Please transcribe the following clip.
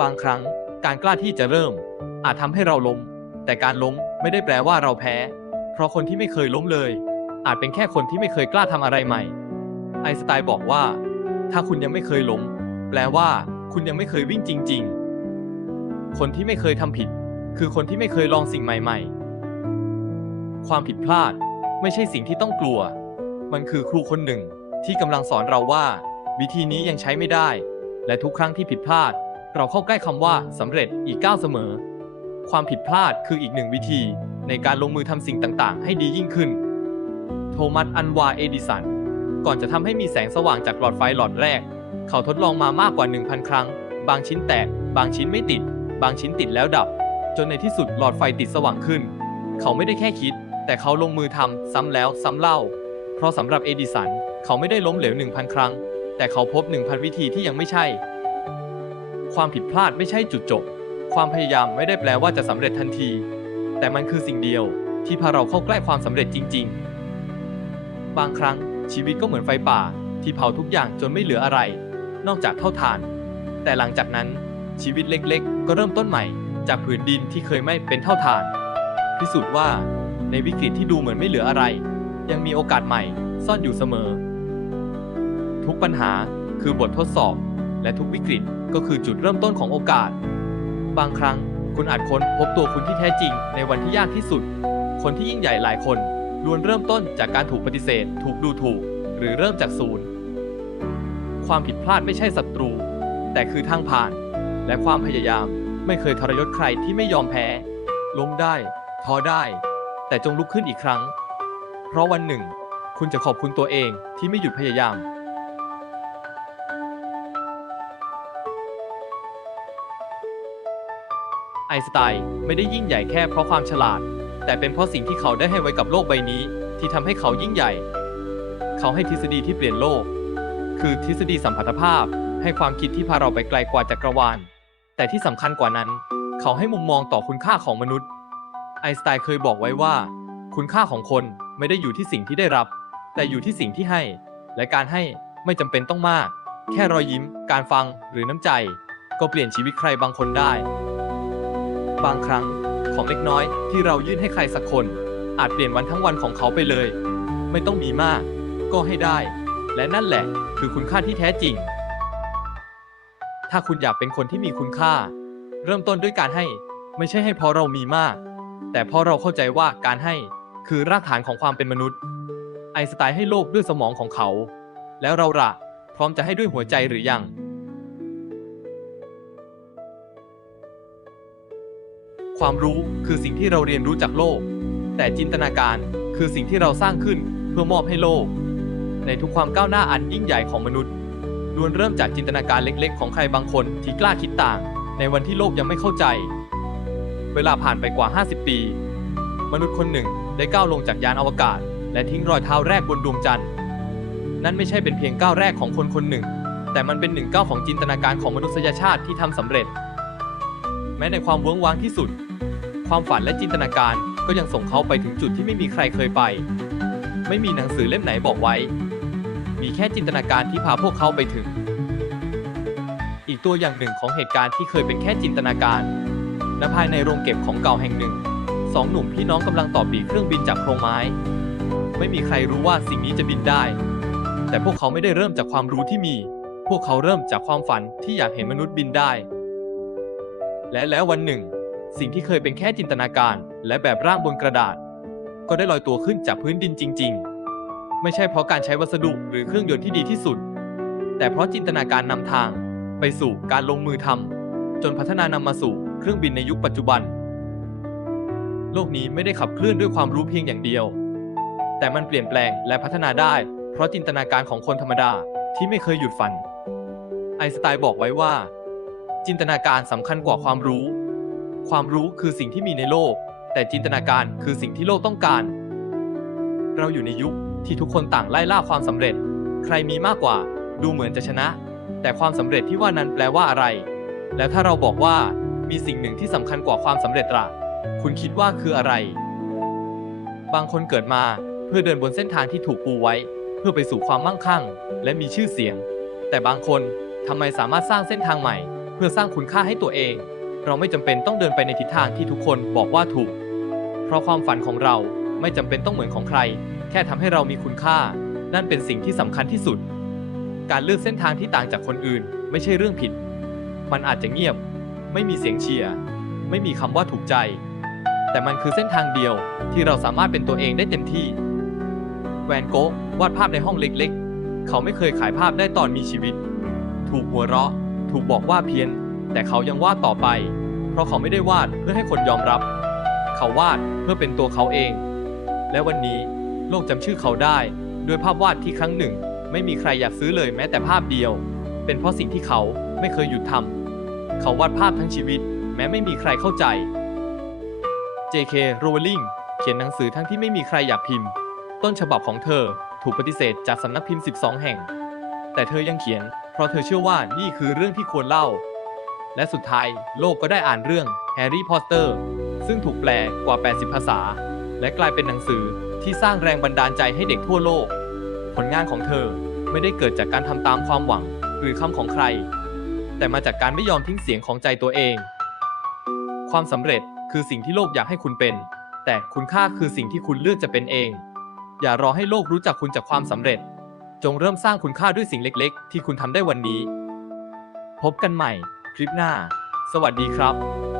บางครั้งการกล้าที่จะเริ่มอาจทำให้เราล้มแต่การล้มไม่ได้แปลว่าเราแพ้เพราะคนที่ไม่เคยล้มเลยอาจเป็นแค่คนที่ไม่เคยกล้าทำอะไรใหม่ไอน์สไตน์บอกว่าถ้าคุณยังไม่เคยล้มแปลว่าคุณยังไม่เคยวิ่งจริงๆคนที่ไม่เคยทำผิดคือคนที่ไม่เคยลองสิ่งใหม่ๆความผิดพลาดไม่ใช่สิ่งที่ต้องกลัวมันคือครูคนหนึ่งที่กำลังสอนเราว่าวิธีนี้ยังใช้ไม่ได้และทุกครั้งที่ผิดพลาดเราเข้าใกล้คำว่าสำเร็จอีกก้าวเสมอความผิดพลาดคืออีกหนึ่งวิธีในการลงมือทำสิ่งต่างๆให้ดียิ่งขึ้นโทมัส อัลวา เอดิสันก่อนจะทำให้มีแสงสว่างจากหลอดไฟหลอดแรกเขาทดลองมามากกว่า 1,000 ครั้งบางชิ้นแตกบางชิ้นไม่ติดบางชิ้นติดแล้วดับจนในที่สุดหลอดไฟติดสว่างขึ้นเขาไม่ได้แค่คิดแต่เขาลงมือทำซ้ำแล้วซ้ำเล่าเพราะสำหรับเอดิสันเขาไม่ได้ล้มเหลว 1,000 ครั้งแต่เขาพบ 1,000 วิธีที่ยังไม่ใช่ความผิดพลาดไม่ใช่จุดจบความพยายามไม่ได้แปลว่าจะสำเร็จทันทีแต่มันคือสิ่งเดียวที่พาเราเข้าใกล้ความสำเร็จจริงๆบางครั้งชีวิตก็เหมือนไฟป่าที่เผาทุกอย่างจนไม่เหลืออะไรนอกจากเท่าฐานแต่หลังจากนั้นชีวิตเล็กๆก็เริ่มต้นใหม่จากผืนดินที่เคยไม่เป็นเท่าฐานพิสูจน์ว่าในวิกฤตที่ดูเหมือนไม่เหลืออะไรยังมีโอกาสใหม่ซ่อนอยู่เสมอทุกปัญหาคือบททดสอบและทุกวิกฤตก็คือจุดเริ่มต้นของโอกาสบางครั้งคุณอาจค้นพบตัวคุณที่แท้จริงในวันที่ยากที่สุดคนที่ยิ่งใหญ่หลายคนล้วนเริ่มต้นจากการถูกปฏิเสธถูกดูถูกหรือเริ่มจากศูนย์ความผิดพลาดไม่ใช่ศัตรูแต่คือทางผ่านและความพยายามไม่เคยทรยศใครที่ไม่ยอมแพ้ล้มได้ท้อได้แต่จงลุกขึ้นอีกครั้งเพราะวันหนึ่งคุณจะขอบคุณตัวเองที่ไม่หยุดพยายามไอน์สไตน์ไม่ได้ยิ่งใหญ่แค่เพราะความฉลาดแต่เป็นเพราะสิ่งที่เขาได้ให้ไว้กับโลกใบนี้ที่ทำให้เขายิ่งใหญ่เขาให้ทฤษฎีที่เปลี่ยนโลกคือทฤษฎีสัมพัทธภาพให้ความคิดที่พาเราไปไกลกว่าจักรวาลแต่ที่สำคัญกว่านั้นเขาให้มุมมองต่อคุณค่าของมนุษย์ไอน์สไตน์เคยบอกไว้ว่าคุณค่าของคนไม่ได้อยู่ที่สิ่งที่ได้รับแต่อยู่ที่สิ่งที่ให้และการให้ไม่จำเป็นต้องมากแค่รอยยิ้มการฟังหรือน้ำใจก็เปลี่ยนชีวิตใครบางคนได้บางครั้งของเล็กน้อยที่เรายื่นให้ใครสักคนอาจเปลี่ยนวันทั้งวันของเขาไปเลยไม่ต้องมีมากก็ให้ได้และนั่นแหละคือคุณค่าที่แท้จริงถ้าคุณอยากเป็นคนที่มีคุณค่าเริ่มต้นด้วยการให้ไม่ใช่ให้เพราะเรามีมากแต่เพราะเราเข้าใจว่าการให้คือรากฐานของความเป็นมนุษย์ไอน์สไตน์ให้โลกด้วยสมองของเขาแล้วเราล่ะพร้อมจะให้ด้วยหัวใจหรือยังความรู้คือสิ่งที่เราเรียนรู้จากโลกแต่จินตนาการคือสิ่งที่เราสร้างขึ้นเพื่อมอบให้โลกในทุกความก้าวหน้าอันยิ่งใหญ่ของมนุษย์ล้วนเริ่มจากจินตนาการเล็กๆของใครบางคนที่กล้าคิดต่างในวันที่โลกยังไม่เข้าใจเวลาผ่านไปกว่า50 ปีมนุษย์คนหนึ่งได้ก้าวลงจากยานอวกาศและทิ้งรอยเท้าแรกบนดวงจันทร์นั่นไม่ใช่เป็นเพียงก้าวแรกของคนคนหนึ่งแต่มันเป็น1 ก้าวของจินตนาการของมนุษยชาติที่ทำสำเร็จแม้ในความเวิ้งว้างที่สุดความฝันและจินตนาการก็ยังส่งเขาไปถึงจุดที่ไม่มีใครเคยไปไม่มีหนังสือเล่มไหนบอกไว้มีแค่จินตนาการที่พาพวกเขาไปถึงอีกตัวอย่างหนึ่งของเหตุการณ์ที่เคยเป็นแค่จินตนาการณภายในโรงเก็บของเก่าแห่งหนึ่ง2 หนุ่มพี่น้องกำลังต่อปีกเครื่องบินจากโครงไม้ไม่มีใครรู้ว่าสิ่งนี้จะบินได้แต่พวกเขาไม่ได้เริ่มจากความรู้ที่มีพวกเขาเริ่มจากความฝันที่อยากเห็นมนุษย์บินได้และแล้ววันหนึ่งสิ่งที่เคยเป็นแค่จินตนาการและแบบร่างบนกระดาษก็ได้ลอยตัวขึ้นจากพื้นดินจริงๆไม่ใช่เพราะการใช้วัสดุหรือเครื่องยนต์ที่ดีที่สุดแต่เพราะจินตนาการนำทางไปสู่การลงมือทำจนพัฒนานำมาสู่เครื่องบินในยุคปัจจุบันโลกนี้ไม่ได้ขับเคลื่อนด้วยความรู้เพียงอย่างเดียวแต่มันเปลี่ยนแปลงและพัฒนาได้เพราะจินตนาการของคนธรรมดาที่ไม่เคยหยุดฝันไอน์สไตน์บอกไว้ว่าจินตนาการสำคัญกว่าความรู้ความรู้คือสิ่งที่มีในโลกแต่จินตนาการคือสิ่งที่โลกต้องการเราอยู่ในยุคที่ทุกคนต่างไล่ล่าความสำเร็จใครมีมากกว่าดูเหมือนจะชนะแต่ความสำเร็จที่ว่านั้นแปลว่าอะไรแล้วถ้าเราบอกว่ามีสิ่งหนึ่งที่สำคัญกว่าความสำเร็จล่ะคุณคิดว่าคืออะไรบางคนเกิดมาเพื่อเดินบนเส้นทางที่ถูกปูไว้เพื่อไปสู่ความมั่งคั่งและมีชื่อเสียงแต่บางคนทำไมสามารถสร้างเส้นทางใหม่ เพื่อสร้างคุณค่าให้ตัวเอง เราไม่จำเป็นต้องเดินไปในทิศทางที่ทุกคนบอกว่าถูก เพราะความฝันของเราไม่จำเป็นต้องเหมือนของใคร แค่ทำให้เรามีคุณค่า นั่นเป็นสิ่งที่สำคัญที่สุด การเลือกเส้นทางที่ต่างจากคนอื่นไม่ใช่เรื่องผิด มันอาจจะเงียบ ไม่มีเสียงเชียร์ ไม่มีคำว่าถูกใจ แต่มันคือเส้นทางเดียวที่เราสามารถเป็นตัวเองได้เต็มที่ แวนโก๊ะวาดภาพในห้องเล็กๆ เขาไม่เคยขายภาพได้ตอนมีชีวิต ถูกหัวเราะ ถูกบอกว่าเพี้ยน แต่เขายังวาดต่อไป เพราะเขาไม่ได้วาดเพื่อให้คนยอมรับ เขาวาดเพื่อเป็นตัวเขาเอง และวันนี้โลกจำชื่อเขาได้ด้วยภาพวาดที่ครั้งหนึ่งไม่มีใครอยากซื้อเลยแม้แต่ภาพเดียว เป็นเพราะสิ่งที่เขาไม่เคยหยุดทำ เขาวาดภาพทั้งชีวิตแม้ไม่มีใครเข้าใจ J.K. Rowling เขียนหนังสือทั้งที่ไม่มีใครอยากพิมพ์ ต้นฉบับของเธอถูกปฏิเสธจากสำนักพิมพ์ 12 แห่ง แต่เธอยังเขียนเพราะเธอเชื่อว่านี่คือเรื่องที่ควรเล่า และสุดท้ายโลกก็ได้อ่านเรื่องแฮร์รี่พอตเตอร์ซึ่งถูกแปลกว่า 80 ภาษา และกลายเป็นหนังสือที่สร้างแรงบันดาลใจให้เด็กทั่วโลก ผลงานของเธอไม่ได้เกิดจากการทำตามความหวังหรือคำของใคร แต่มาจากการไม่ยอมทิ้งเสียงของใจตัวเอง ความสำเร็จคือสิ่งที่โลกอยากให้คุณเป็น แต่คุณค่าคือสิ่งที่คุณเลือกจะเป็นเอง อย่ารอให้โลกรู้จักคุณจากความสำเร็จ จงเริ่มสร้างคุณค่าด้วยสิ่งเล็กๆที่คุณทำได้วันนี้ พบกันใหม่คลิปหน้า สวัสดีครับ